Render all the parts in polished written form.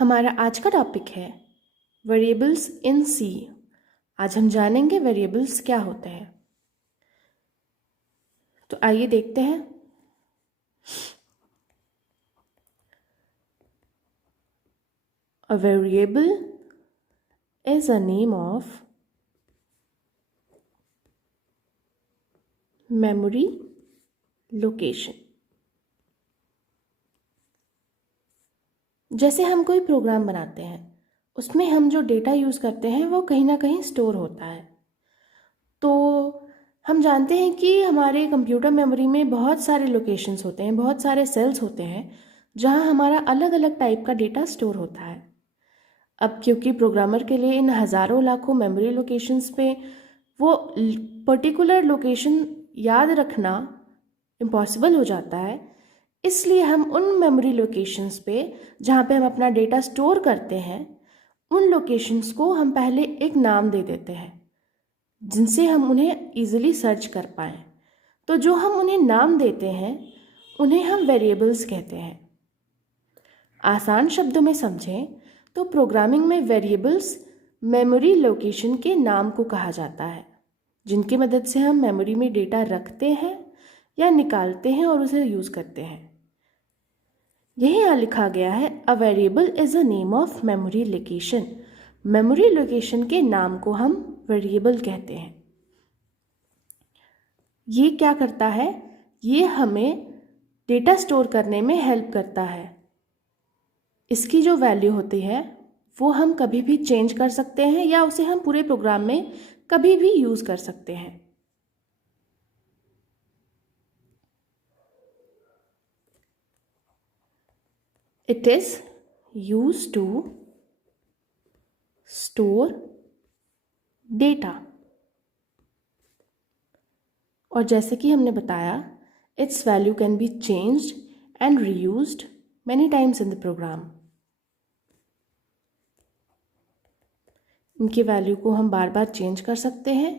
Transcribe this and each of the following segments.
हमारा आज का टॉपिक है वेरिएबल्स इन सी। आज हम जानेंगे वेरिएबल्स क्या होते हैं। तो आइए देखते हैं। A variable is a name of memory location. जैसे हम कोई प्रोग्राम बनाते हैं, उसमें हम जो डेटा यूज़ करते हैं वो कहीं ना कहीं स्टोर होता है। तो हम जानते हैं कि हमारे कंप्यूटर मेमोरी में बहुत सारे लोकेशंस होते हैं, बहुत सारे सेल्स होते हैं जहां हमारा अलग अलग टाइप का डेटा स्टोर होता है। अब क्योंकि प्रोग्रामर के लिए इन हज़ारों लाखों मेमोरी लोकेशंस पे वो पर्टिकुलर लोकेशन याद रखना इम्पॉसिबल हो जाता है, इसलिए हम उन मेमोरी लोकेशंस पे जहाँ पे हम अपना डेटा स्टोर करते हैं, उन लोकेशंस को हम पहले एक नाम दे देते हैं जिनसे हम उन्हें ईजिली सर्च कर पाएँ। तो जो हम उन्हें नाम देते हैं उन्हें हम वेरिएबल्स कहते हैं। आसान शब्दों में समझें तो प्रोग्रामिंग में वेरिएबल्स मेमोरी लोकेशन के नाम को कहा जाता है, जिनकी मदद से हम मेमोरी में डेटा रखते हैं या निकालते हैं और उसे यूज़ करते हैं। यही यहाँ लिखा गया है, a variable is a name of memory location. Memory location के नाम को हम वेरिएबल कहते हैं। ये क्या करता है? ये हमें डेटा स्टोर करने में हेल्प करता है। इसकी जो वैल्यू होती है वो हम कभी भी चेंज कर सकते हैं या उसे हम पूरे प्रोग्राम में कभी भी यूज़ कर सकते हैं। It is used to store data. और जैसे कि हमने बताया, its value can be changed and reused many times in the program. इनकी वैल्यू को हम बार बार चेंज कर सकते हैं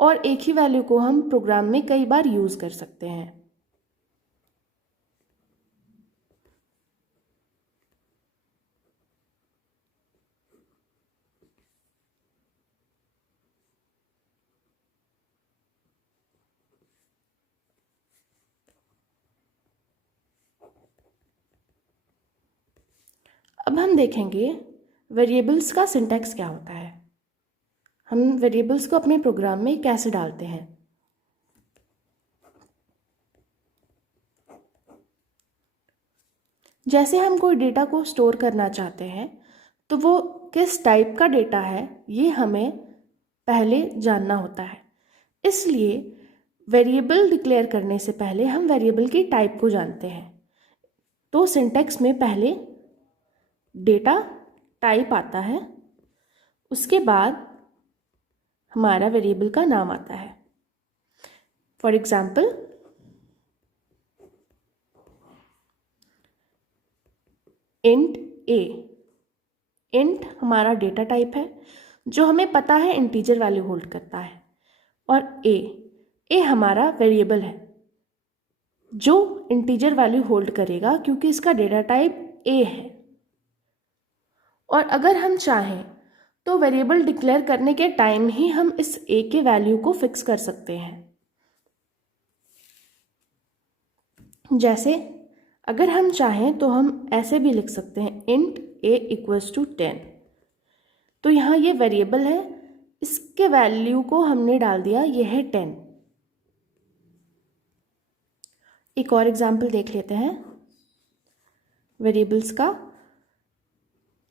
और एक ही वैल्यू को हम प्रोग्राम में कई बार यूज़ कर सकते हैं। अब हम देखेंगे वेरिएबल्स का सिंटैक्स क्या होता है। हम वेरिएबल्स को अपने प्रोग्राम में कैसे डालते हैं। जैसे हम कोई डेटा को स्टोर करना चाहते हैं तो वो किस टाइप का डेटा है ये हमें पहले जानना होता है। इसलिए वेरिएबल डिक्लेयर करने से पहले हम वेरिएबल की टाइप को जानते हैं। तो सिंटैक्स में पहले डेटा टाइप आता है, उसके बाद हमारा वेरिएबल का नाम आता है। For example, int A. Int हमारा डेटा टाइप है जो हमें पता है इंटीजर वैल्यू होल्ड करता है। और ए हमारा वेरिएबल है जो इंटीजर वैल्यू होल्ड करेगा क्योंकि इसका डेटा टाइप ए है। और अगर हम चाहें तो वेरिएबल डिक्लेयर करने के टाइम ही हम इस ए के वैल्यू को फिक्स कर सकते हैं। जैसे अगर हम चाहें तो हम ऐसे भी लिख सकते हैं, इंट ए इक्वल्स टू 10। तो यहाँ ये वेरिएबल है, इसके वैल्यू को हमने डाल दिया, ये है 10। एक और एग्जाम्पल देख लेते हैं वेरिएबल्स का।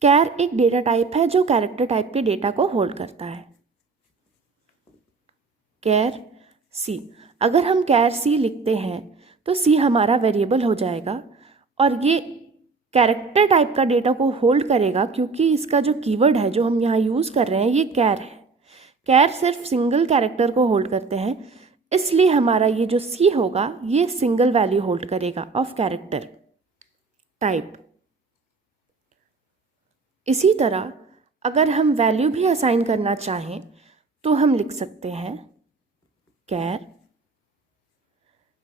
कैर एक डेटा टाइप है जो कैरेक्टर टाइप के डेटा को होल्ड करता है। कैर सी। अगर हम कैर सी लिखते हैं तो सी हमारा वेरिएबल हो जाएगा और ये कैरेक्टर टाइप का डेटा को होल्ड करेगा क्योंकि इसका जो कीवर्ड है जो हम यहाँ यूज़ कर रहे हैं ये कैर है। कैर सिर्फ सिंगल कैरेक्टर को होल्ड करते हैं, इसलिए हमारा ये जो सी होगा ये सिंगल वैल्यू होल्ड करेगा ऑफ कैरेक्टर टाइप। इसी तरह अगर हम वैल्यू भी असाइन करना चाहें तो हम लिख सकते हैं कैर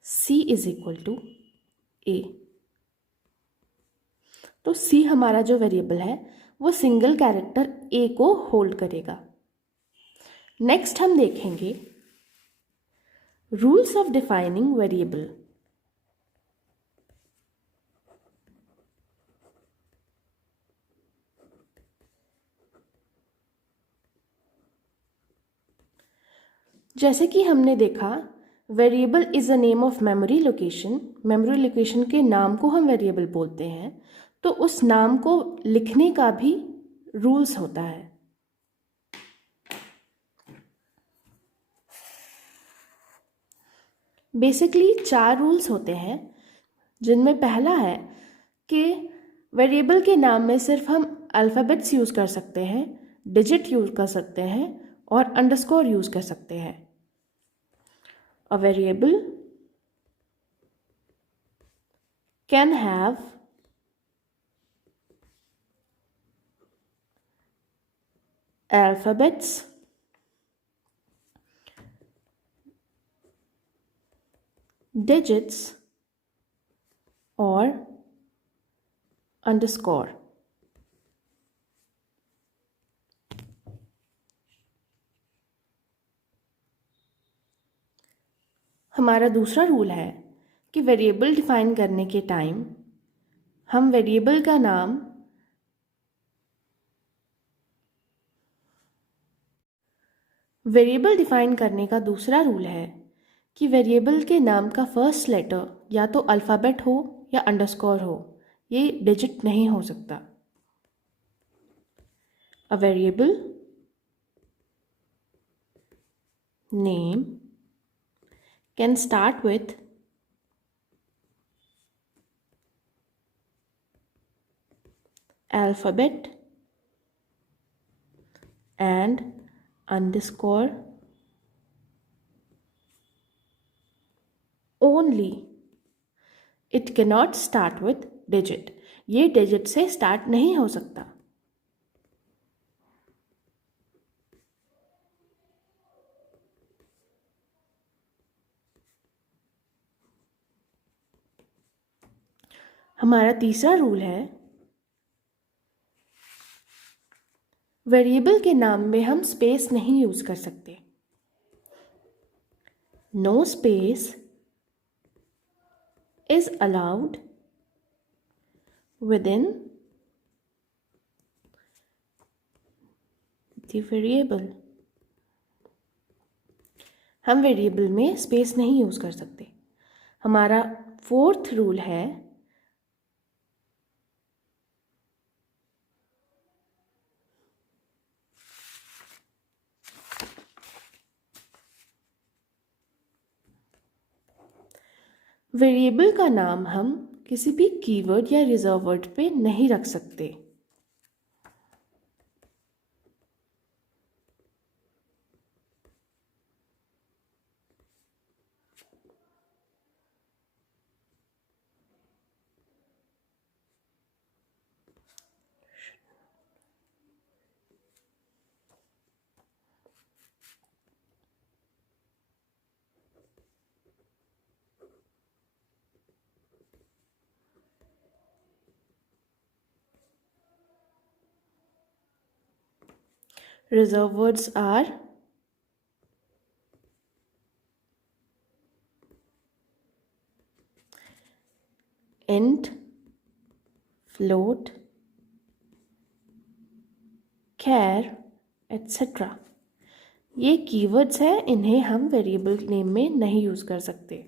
सी इज इक्वल टू ए। तो सी हमारा जो वेरिएबल है वो सिंगल कैरेक्टर ए को होल्ड करेगा। नेक्स्ट हम देखेंगे रूल्स ऑफ डिफाइनिंग वेरिएबल। जैसे कि हमने देखा, variable is a name of memory location. Memory location के नाम को हम वेरिएबल बोलते हैं, तो उस नाम को लिखने का भी रूल्स होता है। बेसिकली 4 रूल्स होते हैं, जिनमें पहला है कि वेरिएबल के नाम में सिर्फ हम अल्फ़ाबेट्स यूज़ कर सकते हैं, डिजिट यूज़ कर सकते हैं और अंडरस्कोर यूज़ कर सकते हैं। A variable can have alphabets, digits or underscore। हमारा दूसरा रूल है कि वेरिएबल डिफाइन करने के टाइम हम वेरिएबल का नाम वेरिएबल डिफाइन करने का दूसरा रूल है कि वेरिएबल के नाम का फर्स्ट लेटर या तो अल्फ़ाबेट हो या अंडरस्कोर हो, ये डिजिट नहीं हो सकता। A variable name can start with alphabet and underscore only. It cannot start with digit. ये digit से start नहीं हो सकता। हमारा तीसरा रूल है, वेरिएबल के नाम में हम स्पेस नहीं यूज कर सकते। No space is allowed within the variable. हम वेरिएबल में स्पेस नहीं यूज कर सकते। हमारा फोर्थ रूल है, वेरिएबल का नाम हम किसी भी कीवर्ड या रिजर्व वर्ड पे नहीं रख सकते। Reserve words are int, float, char, etc. ये कीवर्ड्स हैं, इन्हें हम वेरिएबल नेम में नहीं यूज़ कर सकते।